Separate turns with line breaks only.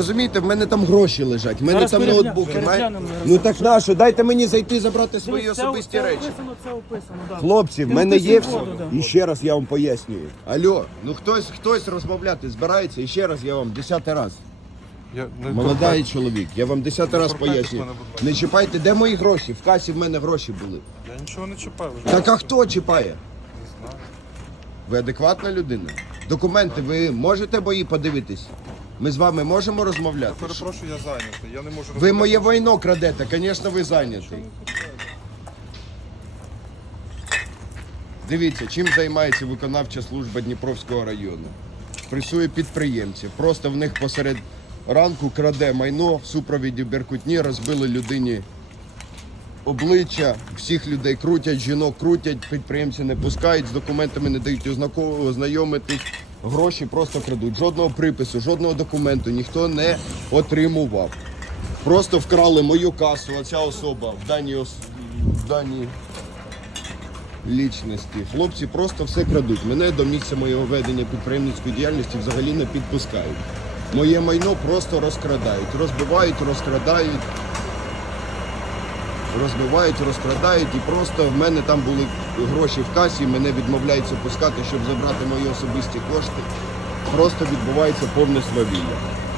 Розумієте, в мене там гроші лежать, в мене
Зараз
там
перегля-
ноутбуки.
переглянемо,
має-. Ну так нащо? Дайте мені зайти забрати свої
Дивись, це-
особисті
це
речі.
Описано, це описано, да.
Хлопці, в
Ти
мене є все.
воду, да.
І ще раз я вам пояснюю. Алло, ну хтось хтось розмовляти збирається, і ще раз я вам десятий раз.
Я не
Молодий чоловік, я вам десятий раз
торкайтесь
пояснюю.
мене, будь ласка.
Не чіпайте, де мої гроші? В касі в мене гроші були.
Я нічого не чіпаю. вже.
Так а хто чіпає?
Не знаю.
Ви адекватна людина? Документи, ви можете мої подивитись? Ми з вами можемо розмовляти?
Перепрошую, я зайнятий. Я не можу
Ви моє
розмовляти.
крадете, звісно, ви зайнятий. Дивіться, чим займається виконавча служба Дніпровського району. Пресує підприємців. Просто в них посеред ранку краде майно в супровіді Беркутні, розбили людині обличчя, всіх людей крутять, жінок крутять, підприємці не пускають, з документами не дають ознайомитись, гроші просто крадуть. Жодного припису, жодного документу ніхто не отримував. Просто вкрали мою касу, оця особа в даній, ос... в даній лічності. Хлопці просто все крадуть. Мене до місця моєго ведення підприємницької діяльності взагалі не підпускають. Моє майно просто розкрадають, розбивають, розкрадають розбивають, розкрадають і просто в мене там були гроші в касі, мене відмовляються пускати, щоб забрати мої особисті кошти. Просто відбувається повне свавілля.